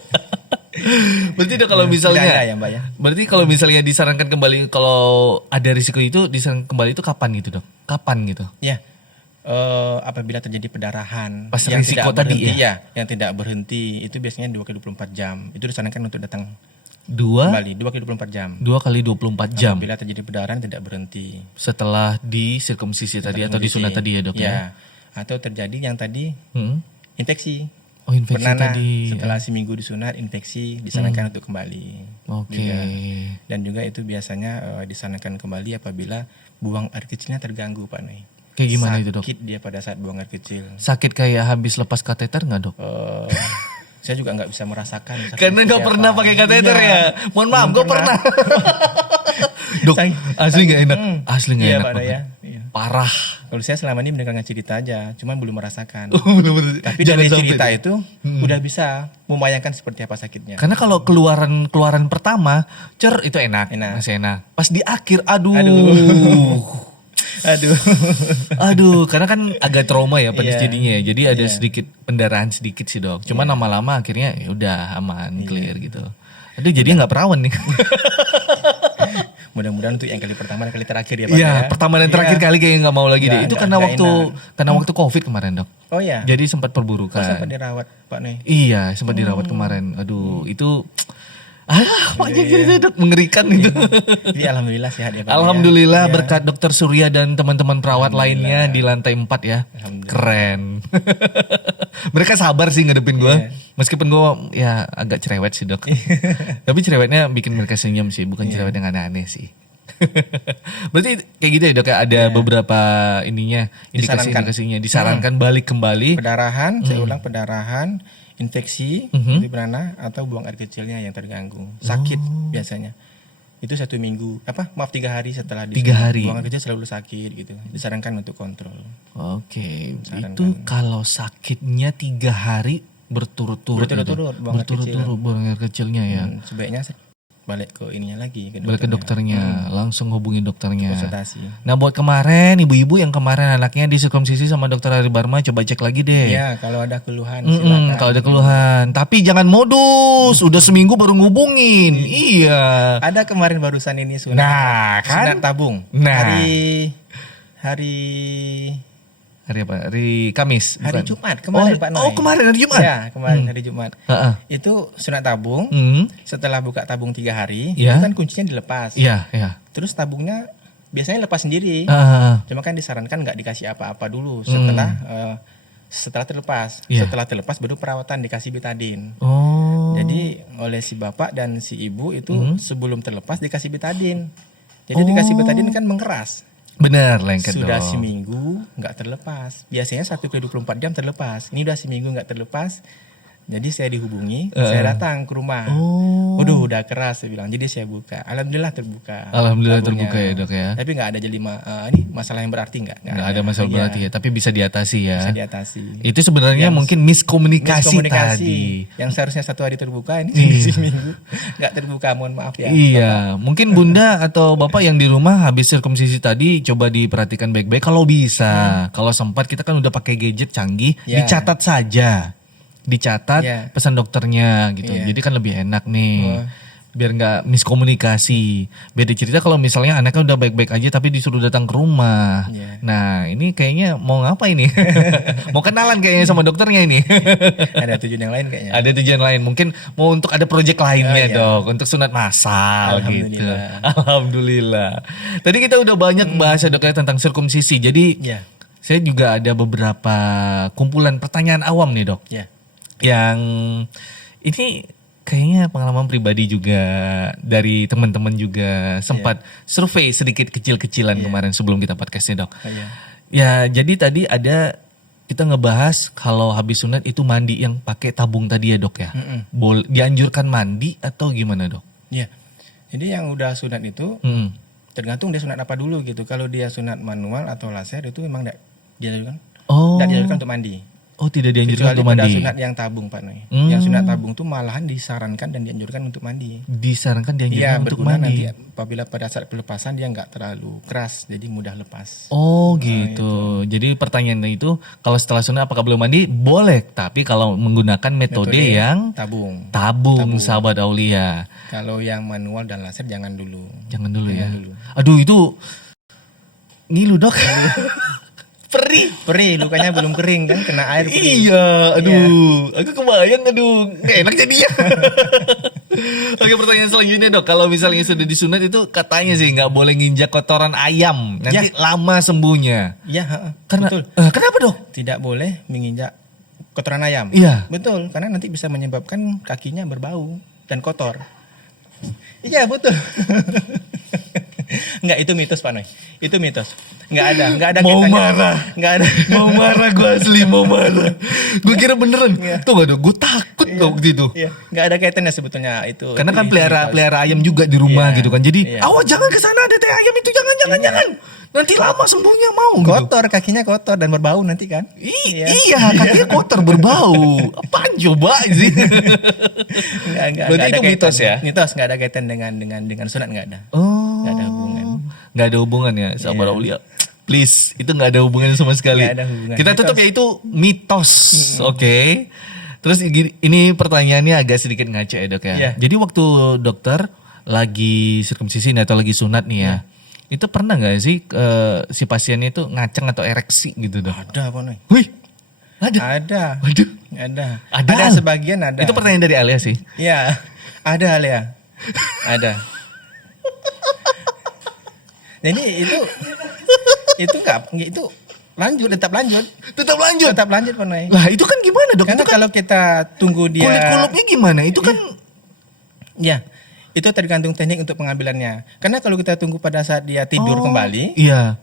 Berarti dok kalau misalnya, Tidak ada ya, Mbak ya? berarti kalau misalnya disarankan kembali kalau ada risiko itu disarankan kembali itu kapan gitu dok? Kapan gitu? Ya, apabila terjadi pendarahan Pas yang risiko tidak tadi berhenti, yang tidak berhenti, itu biasanya 2 kali 24 jam. Itu disarankan untuk datang Dua kembali 2 kali 24 jam. kali 24 jam Apabila terjadi pendarahan tidak berhenti. setelah di sirkumsisi tadi atau disunat tadi ya dok ya? Ya, atau terjadi yang tadi infeksi. Oh infeksi Bernanah tadi. setelah seminggu disunat infeksi disarankan untuk kembali. Oke. Juga. Dan juga itu biasanya disarankan kembali apabila buang air kecilnya terganggu Pak Nay. Kayak gimana itu dok? Sakit dia pada saat buang air kecil. Sakit kayak habis lepas kateter nggak dok? Saya juga nggak bisa merasakan. Karena nggak pernah pakai kateter ya. Mohon maaf, gue pernah. Dok, Sang- asli nggak enak. Asli nggak Iya enak Pak Nay banget. ya. Iya. Parah. Kalau saya selama ini mendengarkan cerita aja, cuman belum merasakan. Bener-bener. Tapi Jangan dari sampai cerita deh. itu udah bisa membayangkan seperti apa sakitnya. Karena kalau keluaran pertama, itu enak, masih enak. Pas di akhir, aduh, karena kan agak trauma ya penis Iya. jadinya ya. Jadi ada sedikit pendarahan sedikit sih dok. Cuma lama-lama akhirnya ya udah aman, clear gitu. Aduh, jadi nggak perawan nih. Mudah-mudahan untuk yang kali pertama dan kali terakhir ya Pak. Iya, ya. pertama dan terakhir kali kayaknya nggak mau lagi deh. Itu karena nggak waktu COVID kemarin dok. Oh ya. Jadi sempat perburukan. Sampai dirawat Pak Nay. Iya, sempat dirawat kemarin. Aduh, itu makanya jadi dok mengerikan itu. Jadi alhamdulillah sehat ya Pak. Alhamdulillah berkat dokter Surya dan teman-teman perawat lainnya di lantai 4 ya. Keren. Mereka sabar sih ngadepin gue. Meskipun gue ya agak cerewet sih dok. Tapi cerewetnya bikin mereka senyum sih. Bukan cerewet yang aneh-aneh sih. Berarti kayak gitu ya dok ya. Ada beberapa indikasi-indikasinya. Disarankan balik kembali. Pendarahan, saya ulang pendarahan, infeksi di bernanah atau buang air kecilnya yang terganggu. Sakit biasanya. Itu 1 minggu, 3 hari setelah 3 hari. buang air kecil selalu sakit gitu. Disarankan untuk kontrol. Oke, itu kalau sakitnya 3 hari berturut-turut buang air kecilnya ya. Sebaiknya balik ke ininya lagi. Balik ke dokternya, langsung hubungi dokternya. Konsultasi. Nah buat kemarin, ibu-ibu yang kemarin anaknya disirkumsisi sama dokter Ari Barma, coba cek lagi deh. Iya, kalau ada keluhan silakan. Kalau ada keluhan, tapi jangan modus. Udah seminggu baru ngubungin. Iya. Ada kemarin barusan ini sunat. Nah, kan? Sunat tabung. Nah. Hari Hari apa? Hari Kamis? Hari Bukan? Jumat kemarin Pak Noy. Oh kemarin hari Jumat? Ya kemarin hari Jumat. Heeh. Itu sunat tabung. Setelah buka tabung 3 hari, Ya. itu kan kuncinya dilepas. Iya, iya. Terus tabungnya biasanya lepas sendiri. Cuma kan disarankan nggak dikasih apa-apa dulu setelah terlepas. Iya. Setelah terlepas baru perawatan dikasih betadin. Oh. Jadi oleh si bapak dan si ibu itu sebelum terlepas dikasih betadin. Jadi dikasih betadin kan mengeras. Benar, lengket Sudah dong. seminggu nggak terlepas. Biasanya 1 kali 24 jam terlepas. Ini udah seminggu nggak terlepas. Jadi saya dihubungi, saya datang ke rumah. Waduh, udah keras saya bilang. Jadi saya buka. Alhamdulillah terbuka. Alhamdulillah tabungnya. terbuka ya dok ya. Tapi nggak ada jadi ini masalah yang berarti nggak. Nggak ada masalah Iya, berarti ya, tapi bisa diatasi ya. bisa diatasi. Itu sebenarnya mungkin miskomunikasi tadi. Yang seharusnya 1 hari terbuka ini seminggu nggak terbuka. Mohon maaf ya. Iya, mungkin bunda atau bapak yang di rumah habis sirkumsisi tadi coba diperhatikan baik-baik kalau bisa. Kalau sempat kita kan udah pakai gadget canggih, Ya. dicatat saja. Dicatat Ya. pesan dokternya gitu. Iya. Jadi kan lebih enak nih. Biar nggak miskomunikasi. Beda cerita kalau misalnya anaknya udah baik-baik aja tapi disuruh datang ke rumah. Iya. Nah, ini kayaknya mau ngapa ini? Mau kenalan kayaknya sama dokternya ini. Ada tujuan yang lain kayaknya. Ada tujuan lain, mungkin mau untuk ada proyek lainnya iya. dok, untuk sunat massal gitu. Alhamdulillah. Alhamdulillah. Tadi kita udah banyak bahas ya dok ya tentang sirkumsisi. Jadi Ya, saya juga ada beberapa kumpulan pertanyaan awam nih dok, ya. yang ini kayaknya pengalaman pribadi juga dari teman-teman juga sempat survei sedikit kecil-kecilan kemarin sebelum kita podcastnya dok. Oh, ya. Ya, jadi tadi ada kita ngebahas kalau habis sunat itu mandi yang pakai tabung tadi ya dok ya. Dianjurkan mandi atau gimana dok? Ya. Jadi yang udah sunat itu tergantung dia sunat apa dulu gitu. Kalau dia sunat manual atau laser itu memang tidak dianjurkan. Oh. Tidak dianjurkan untuk mandi. Oh, tidak dianjurkan Kecuali untuk pada mandi. sunat yang tabung Pak Noy. Yang sunat tabung itu malahan disarankan dan dianjurkan untuk mandi. Disarankan dianjurkan Iya, untuk berguna mandi. nanti apabila pada saat pelepasan dia nggak terlalu keras, jadi mudah lepas. Oh gitu. Jadi pertanyaannya itu kalau setelah sunat apakah boleh mandi? Boleh, tapi kalau menggunakan metode yang tabung. tabung sahabat Aulia. Kalau yang manual dan laser jangan dulu. Jangan dulu ya. dulu. Aduh itu ngilu dok. Perih, lukanya belum kering kan, kena air. Perih. Iya, aduh, aku kebayang, aduh, nggak enak jadinya. Oke, pertanyaan selanjutnya dok, kalau misalnya sudah disunat itu katanya sih nggak boleh nginjak kotoran ayam, nanti lama sembuhnya. Iya, Karena betul. kenapa dok? Tidak boleh menginjak kotoran ayam. Iya. Betul, karena nanti bisa menyebabkan kakinya berbau dan kotor. Iya, betul. Enggak, itu mitos Pak Noy. Itu mitos. Enggak ada Mau kaitannya. marah. Enggak ada. Mau marah gue asli, mau marah. Gue kira beneran. Tuh gak dok, gue takut dok gitu. Iya, enggak ada kaitannya sebetulnya itu. Karena kan itu pelihara ayam juga di rumah Iya, gitu kan. Jadi, iya. awas jangan ke sana ada teh ayam itu, jangan. Nanti lama sembuhnya mau gitu. kotor, kakinya kotor dan berbau nanti kan. Iya, kakinya kotor berbau. Apaan coba sih? Enggak Berarti ada itu kaitan. mitos ya? Mitos, enggak ada kaitan dengan sunat, enggak ada. Oh, Nggak ada hubungan. Nggak ada hubungan ya, sahabat Aulia. Please, itu nggak ada hubungannya sama sekali. Nggak ada hubungan. Kita tutup ya itu mitos, oke? Terus ini pertanyaannya agak sedikit ngaco ya dok ya. Iya. Jadi waktu dokter lagi sirkumsisi nih, atau lagi sunat nih ya, itu pernah nggak sih si pasiennya itu ngaceng atau ereksi gitu dok? Ada apa Noy? Wih, ada. Ada. Waduh. Ada. Ada. Ada sebagian ada. Itu pertanyaan dari Alia sih. Iya, ada Lea. Ada. Jadi itu lanjut, tetap lanjut. Tetap lanjut. Tetap lanjut Pak Noy. Lah itu kan gimana dok? Karena Itu kan kalau kita tunggu dia kulit-kulupnya gimana? Itu kan ya, itu tergantung teknik untuk pengambilannya. Karena kalau kita tunggu pada saat dia tidur kembali, iya.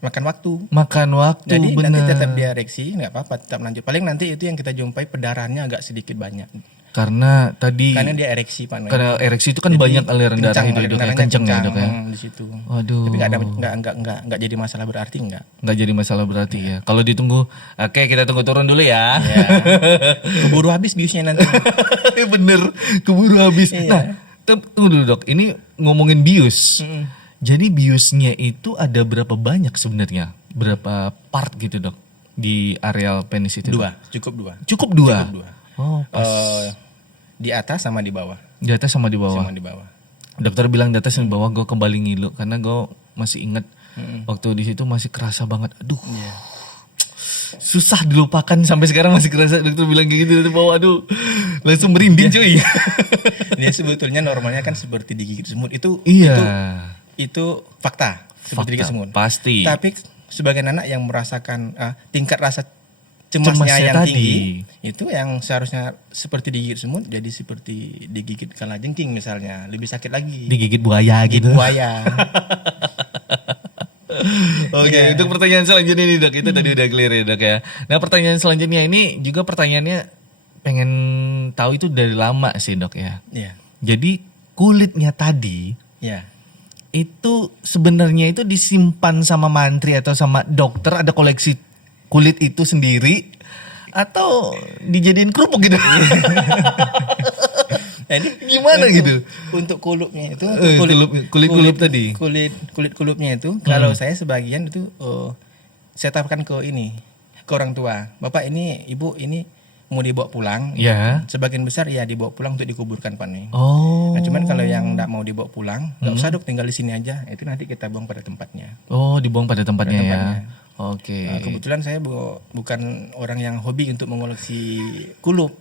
makan waktu. Makan waktu, Jadi benar. nanti tetap dia ereksi, nggak apa-apa, tetap lanjut. Paling nanti itu yang kita jumpai pendarahannya agak sedikit banyak. Karena tadi Karena dia ereksi Pak Noy. karena ereksi itu kan Jadi, banyak aliran darah itu dok ya, darahnya kenceng ya dok ya. di situ. Waduh. Tapi nggak jadi masalah berarti nggak. Nggak jadi masalah berarti ya. Kalau ditunggu, oke kita tunggu turun dulu ya. Ya. Keburu habis biusnya nanti. Bener, keburu habis. Iya. Nah, tunggu dulu dok. Ini ngomongin bius. Jadi biusnya itu ada berapa banyak sebenarnya? Berapa part gitu dok di areal penis itu? Dua, cukup dua. Cukup dua. Cukup dua. Oh, pas. Di atas sama di bawah. Di atas sama di bawah. Sama di bawah. Dokter bilang di atas dan di bawah, gue kembali ngilu karena gue masih inget Waktu di situ masih kerasa banget. Aduh. Iya. Susah dilupakan sampai sekarang masih kerasa. Dokter bilang kayak gitu bahwa aduh langsung merinding cuy. Dia sebetulnya normalnya kan seperti digigit semut itu. Iya. Itu fakta. Seperti digigit semut. Pasti. Tapi sebagian anak yang merasakan tingkat rasa cemasnya yang tadi. tinggi, itu yang seharusnya seperti digigit semut jadi seperti digigit kalajengking misalnya, lebih sakit lagi. Digigit buaya gitu. Buaya. Oke, untuk pertanyaan selanjutnya nih dok, itu tadi udah clear ya dok ya. Nah pertanyaan selanjutnya ini juga pertanyaannya pengen tahu itu dari lama sih dok ya. Iya. Jadi kulitnya tadi Iya. itu sebenarnya itu disimpan sama mantri atau sama dokter, ada koleksi kulit itu sendiri atau dijadiin kerupuk gitu. Nah, ini Gimana gitu? Untuk kulupnya itu, Kulit tadi. Kulit kulupnya itu, kalau saya sebagian itu saya tawarkan ke orang tua. Bapak ini, ibu ini mau dibawa pulang. Ya. Sebagian besar ya dibawa pulang untuk dikuburkan Pak nih. Oh. Nah, cuman kalau yang enggak mau dibawa pulang, enggak usah dok, tinggal di sini aja. Itu nanti kita buang pada tempatnya. Oh, dibuang pada tempatnya ya. Oke. Kebetulan saya bukan orang yang hobi untuk mengoleksi kulup.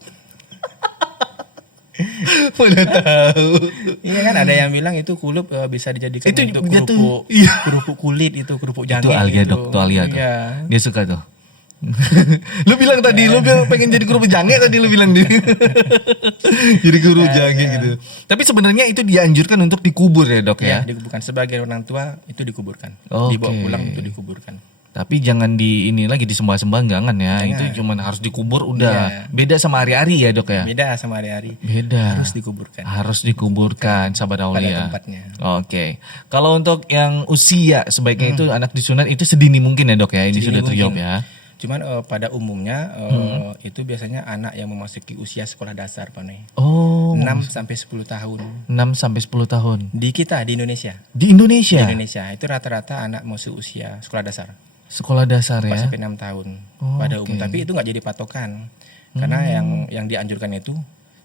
Mana tahu. Iya kan, ada yang bilang itu kulup bisa dijadikan Itu untuk jatuh. kerupuk, Iya. kerupuk kulit itu, kerupuk jange. Itu Alia gitu. dok, itu Alia tuh. Iya. Dia suka tuh. Lu bilang tadi, lu bilang pengen jadi kerupuk jange tadi lu bilang dia. Jadi kerupuk jange gitu. Tapi sebenarnya itu dianjurkan untuk dikubur ya dok ya. Ya, dikuburkan. Sebagai orang tua itu dikuburkan. Oke. Dibawa pulang itu dikuburkan. Tapi jangan ini lagi disembah-sembah jangan ya. Jangan. Itu cuman harus dikubur udah. Iya. Beda sama hari-hari ya dok ya. Beda sama hari-hari. Beda. Harus dikuburkan. Harus dikuburkan sahabat Pada Aulia. tempatnya. Oke. Kalau untuk yang usia sebaiknya itu anak disunat itu sedini mungkin ya dok ya. Ini Sedini sudah terjawab mungkin. ya. Cuman pada umumnya itu biasanya anak yang memasuki usia sekolah dasar Pak Noy. Oh. 6 sampai 10 tahun. 6 sampai 10 tahun. Di kita di Indonesia. Di Indonesia. Di Indonesia itu rata-rata anak masuk usia sekolah dasar. Sekolah dasar 4 ya. sampai 6 tahun Oh, pada umum. oke. Tapi itu nggak jadi patokan. Karena yang dianjurkan itu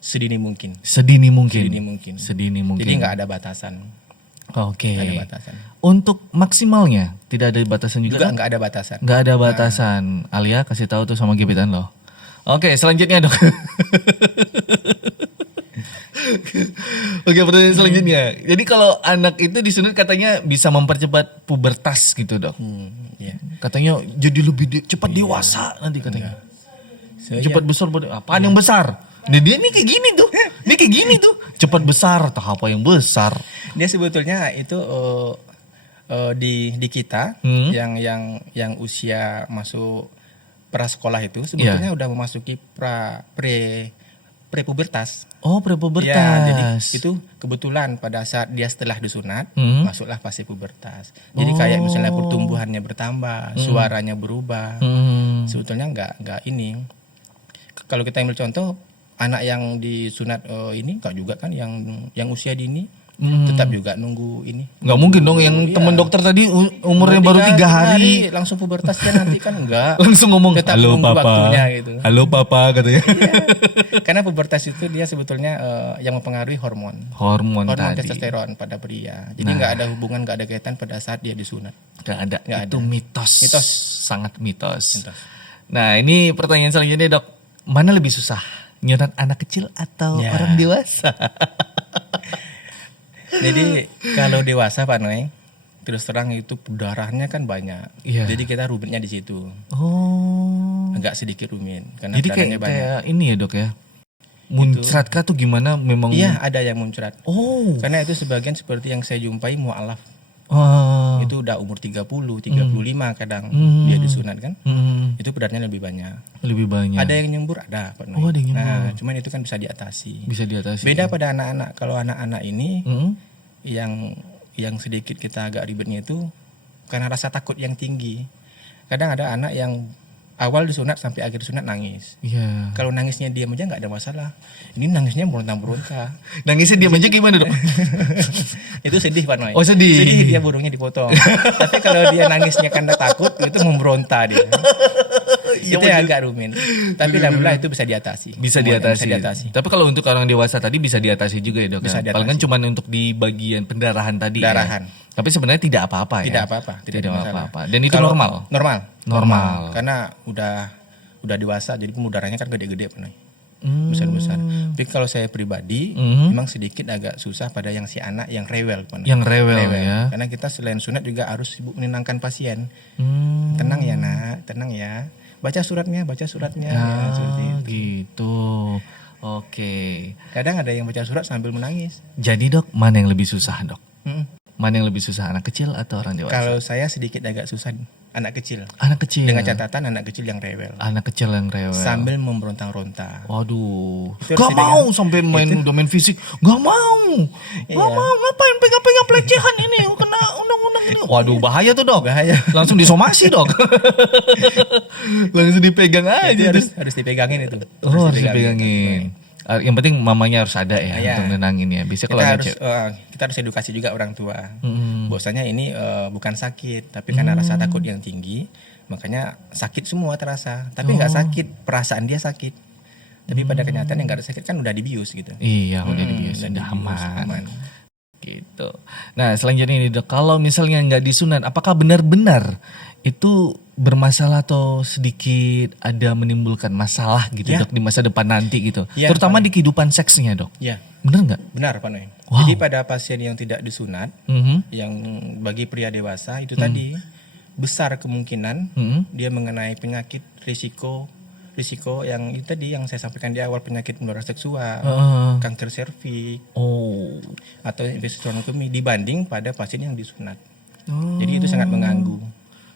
sedini mungkin. Sedini mungkin. Sedini mungkin. Sedini mungkin. Jadi nggak ada batasan. Oke. Nggak ada batasan. Untuk maksimalnya tidak ada batasan juga. Juga kan? nggak ada batasan. Nggak ada batasan. Alia kasih tahu tuh sama gebetan lo. Oke, selanjutnya dok. Oke, pertanyaan selanjutnya. Jadi kalau anak itu disunat katanya bisa mempercepat pubertas gitu dok. Iya. Katanya jadi lebih cepat dewasa nanti katanya. So, Cepat besar, apaan yang besar? Nah, dia nih kayak gini tuh. Dia kayak gini tuh. Cepat besar, tak apa yang besar. dia sebetulnya itu di kita yang usia masuk prasekolah itu sebetulnya udah memasuki prepubertas. Oh, prepubertas. Ya, jadi itu kebetulan pada saat dia setelah disunat masuklah fase pubertas. Jadi kayak misalnya pertumbuhannya bertambah, suaranya berubah. Sebetulnya nggak ini. Kalau kita ambil contoh anak yang disunat ini enggak juga kan yang usia dini tetap juga nunggu ini. Nggak mungkin dong yang temen dokter tadi umurnya baru 3 hari. Langsung pubertas ya nanti kan enggak. Langsung ngomong, Tetap halo nunggu papa, waktunya gitu. halo papa katanya. Karena pubertas itu dia sebetulnya yang mempengaruhi hormon Hormon tadi. testosteron pada pria. Jadi nggak ada hubungan, nggak ada kaitan pada saat dia disunat. Nggak ada. Nggak Itu ada. mitos. Mitos. Sangat mitos. Mitos. Nah ini pertanyaan selanjutnya dok. Mana lebih susah? Nyunat anak kecil atau Ya. orang dewasa? Jadi kalau dewasa Pak Noy, terus terang itu darahnya kan banyak. Iya. Jadi kita rumitnya di situ. Oh. Agak sedikit rumit karena Jadi darahnya banyak. kayak ini ya dok ya. Muncrat kah tuh gimana memang? Iya, ada yang muncrat. Oh. Karena itu sebagian seperti yang saya jumpai mualaf. Wah. Itu udah umur 30, 35 kadang dia disunat kan. Itu beratnya lebih banyak. Lebih banyak. Ada yang nyembur, ada Pak Noy. Oh, ada yang nyembur. Nah, cuman itu kan bisa diatasi. Bisa diatasi. Beda pada anak-anak. Kalau anak-anak ini Mm-mm. yang sedikit kita agak ribetnya itu karena rasa takut yang tinggi. Kadang ada anak yang awal disunat sampai akhir disunat nangis. Iya. Kalau nangisnya diam aja nggak ada masalah. Ini nangisnya meronta-meronta. Nangisnya diam aja gimana dok? Itu sedih Pak Noy. Oh, sedih. Sedih dia burungnya dipotong. Tapi kalau dia nangisnya karena takut itu memberonta dia. Itu yang agak rumit. Tapi alhamdulillah itu bisa diatasi. Bisa diatasi. Tapi kalau untuk orang dewasa tadi bisa diatasi juga ya dok. Bisa ya? Paling kan cuma untuk di bagian pendarahan tadi. Pendarahan. Ya? Tapi sebenarnya tidak apa-apa ya. Tidak apa-apa. Tidak apa-apa. Dan itu kalau normal. Karena udah dewasa, jadi udaranya kan gede-gede besar-besar. Tapi kalau saya pribadi memang sedikit agak susah pada yang si anak yang rewel. Yang rewel ya. Karena kita selain sunat juga harus sibuk menenangkan pasien. Tenang ya nak, tenang ya. Baca suratnya. Ya, seperti itu. Gitu. Oke. Kadang ada yang baca surat sambil menangis. Jadi dok, mana yang lebih susah dok? Mana yang lebih susah, anak kecil atau orang dewasa? Kalau saya sedikit agak susah anak kecil. Anak kecil. Dengan catatan anak kecil yang rewel. Anak kecil yang rewel. Sambil memberontak-rontak. Waduh. Gak mau sampai udah main fisik. Gak mau. Gak mau. Ngapain pegang-pegang pelecehan ini? Kena undang-undang ini. Waduh, bahaya tuh dok. Bahaya. Langsung disomasi dok. Langsung dipegang aja. Itu harus dipegangin itu. Harus dipegangin. Yang penting mamanya harus ada ya untuk nenangin ya. Bisa kalau kita harus edukasi juga orang tua. Bahwasanya ini bukan sakit, tapi karena rasa takut yang tinggi, makanya sakit semua terasa. Tapi nggak sakit, perasaan dia sakit. Tapi pada kenyataan yang nggak ada sakit kan udah dibius gitu. Iya, udah dibius, udah aman. Gitu. Nah selanjutnya ini dok, kalau misalnya nggak disunat, apakah benar-benar itu bermasalah atau sedikit ada menimbulkan masalah gitu dok di masa depan nanti gitu, terutama di kehidupan seksnya dok? Iya. Benar nggak? Benar Pak Noy. Wow. Jadi pada pasien yang tidak disunat, yang bagi pria dewasa itu tadi besar kemungkinan dia mengenai penyakit risiko yang itu tadi yang saya sampaikan di awal, penyakit menular seksual, kanker serviks, atau infeksi saluran kemih dibanding pada pasien yang disunat. Jadi itu sangat mengganggu.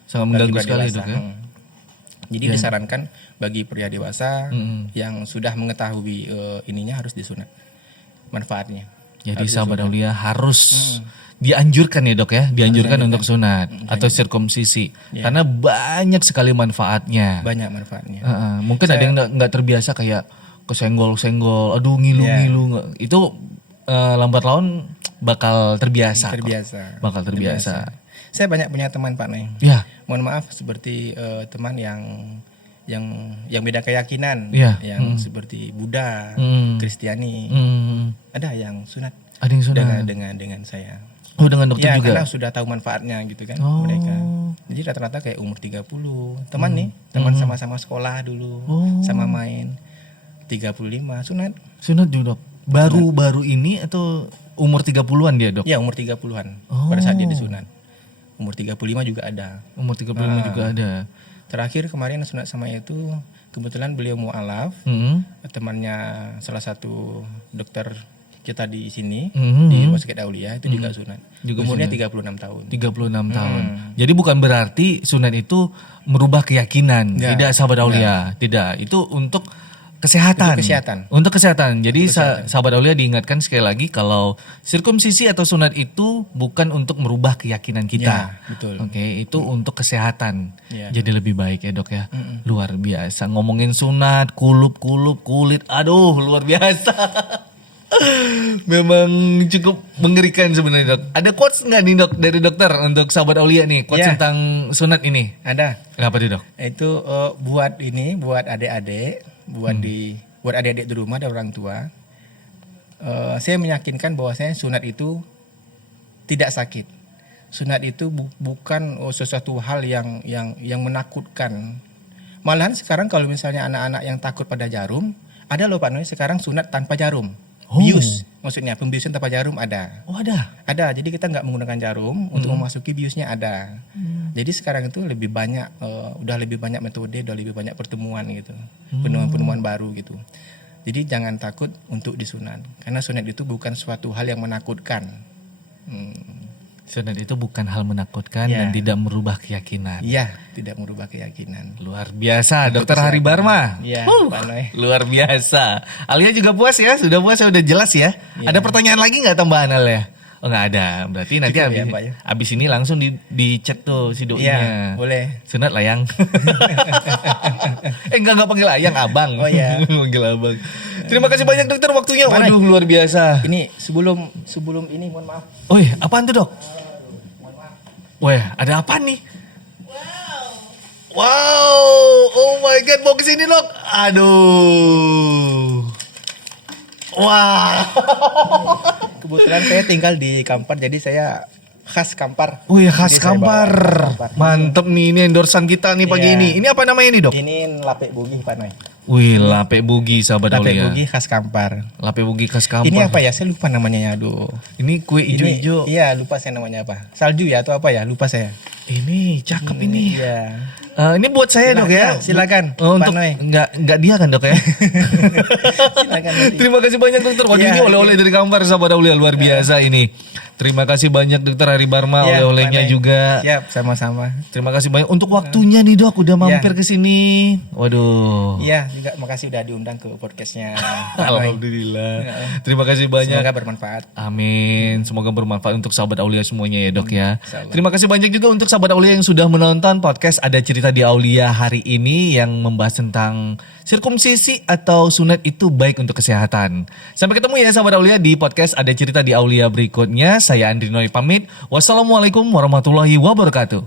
Sangat mengganggu sekali dok ya. Jadi disarankan bagi pria dewasa yang sudah mengetahui ininya harus disunat manfaatnya. Jadi sahabat Aulia harus dianjurkan ya dok ya, dianjurkan untuk sunat atau sirkumsisi karena banyak sekali manfaatnya. Banyak manfaatnya. Mungkin ada yang nggak terbiasa kayak kesenggol-senggol, aduh ngilu-ngilu, itu lambat laun bakal terbiasa. Bakal terbiasa. Saya banyak punya teman Pak Nay. Ya. Mohon maaf seperti teman yang beda keyakinan, yang seperti Buddha, Kristiani. Ada yang sunat. Ada yang sunat dengan saya. Oh, dengan dokter juga. Karena sudah tahu manfaatnya gitu kan mereka. Jadi rata-rata kayak umur 30. Teman nih, teman sama-sama sekolah dulu, sama main. 35 sunat. Sunat juga dok. Baru-baru ini atau umur 30-an dia dok? Ya, umur 30-an. Pada saat dia disunat. Umur 35 juga ada. Umur 35 juga ada. Terakhir kemarin sunat sama itu kebetulan beliau mualaf. Temannya salah satu dokter kita di sini di Rumah Sakit Aulia itu juga sunat. Umurnya 36 tahun. 36 tahun. Jadi bukan berarti sunat itu merubah keyakinan. Tidak sahabat Aulia. Tidak. Itu untuk kesehatan. Untuk kesehatan. Jadi sahabat Aulia diingatkan sekali lagi kalau sirkumsisi atau sunat itu bukan untuk merubah keyakinan kita. Ya, betul. Oke, itu untuk kesehatan. Jadi lebih baik ya dok ya. Luar biasa. Ngomongin sunat, kulit. Aduh, luar biasa. Memang cukup mengerikan sebenarnya dok. Ada quotes nggak nih dok dari dokter untuk sahabat Aulia nih, quotes tentang sunat ini? Ada. Apa tuh dok? Itu buat adik-adik, buat adik-adik di rumah dan orang tua. Saya meyakinkan bahwasanya sunat itu tidak sakit. Sunat itu bukan sesuatu hal yang menakutkan. Malahan sekarang kalau misalnya anak-anak yang takut pada jarum, ada loh Pak Noy sekarang sunat tanpa jarum. Bius, maksudnya pembiusan tanpa jarum ada. Oh ada? Ada, jadi kita nggak menggunakan jarum untuk memasuki biusnya ada. Jadi sekarang itu lebih banyak, udah lebih banyak metode, udah lebih banyak pertemuan gitu, penemuan-penemuan baru gitu. Jadi jangan takut untuk disunat, karena sunat itu bukan suatu hal yang menakutkan. Sunat itu bukan hal menakutkan dan tidak merubah keyakinan. Iya, tidak merubah keyakinan. Luar biasa, Dokter Hari Barma. Iya, Pak Noy. Luar biasa. Alia juga puas ya, sudah puas, sudah jelas ya. Ada pertanyaan lagi nggak tambahan Alia? Oh nggak ada, berarti nanti abis ini langsung dicek tuh si doinya. Iya, boleh. Sunat layang. Enggak panggil ayang, abang. Oh iya. Panggil abang. Terima kasih banyak dokter waktunya. Waduh luar biasa. Ini sebelum ini mohon maaf. Oh iya, apaan tuh dok? Wah, ada apa nih? Wow, oh my god, mau kesini dok. Aduh. Wah. Kebetulan saya tinggal di Kampar, jadi saya khas Kampar. Wih, khas Jadi saya bawa Kampar. Kampar. Mantep nih, ini endorsan kita nih pagi Iya. ini. Ini apa namanya nih dok? Ini lape bugi Pak Noy. Wih, lape bugi sahabat Lape Aulia. bugi khas Kampar. Lape bugi khas Kampar. Ini apa ya? Saya lupa namanya ya, aduh. Ini kue Ini- ijo-ijo. Iya, lupa saya namanya apa. Salju ya atau apa ya? Lupa saya. Ini cakep ini. Iya. Ini buat saya dok ya. Silakan, Oh, Pak untuk Noy. enggak dia kan dok ya. Silakan nanti. Terima kasih banyak dokter. Waduh Iya, ini oleh-oleh dari Kampar sahabat Aulia luar biasa ini. Terima kasih banyak dokter Hari Barma Iya, oleh-olehnya Pak Noy. juga. Siap, sama-sama. Terima kasih banyak untuk waktunya nih dok udah mampir ke sini. Waduh. Iya, juga makasih udah diundang ke podcastnya. Pak Noy. Alhamdulillah. Terima kasih banyak. Semoga bermanfaat. Amin. Semoga bermanfaat untuk sahabat Aulia semuanya ya dok ya. Insyaallah. Terima kasih banyak juga untuk sahabat Aulia yang sudah menonton podcast Ada Cerita di Aulia hari ini yang membahas tentang sirkumsisi atau sunat itu baik untuk kesehatan. Sampai ketemu ya sahabat Aulia di podcast Ada Cerita di Aulia berikutnya. Saya Andri Noy pamit. Wassalamualaikum warahmatullahi wabarakatuh.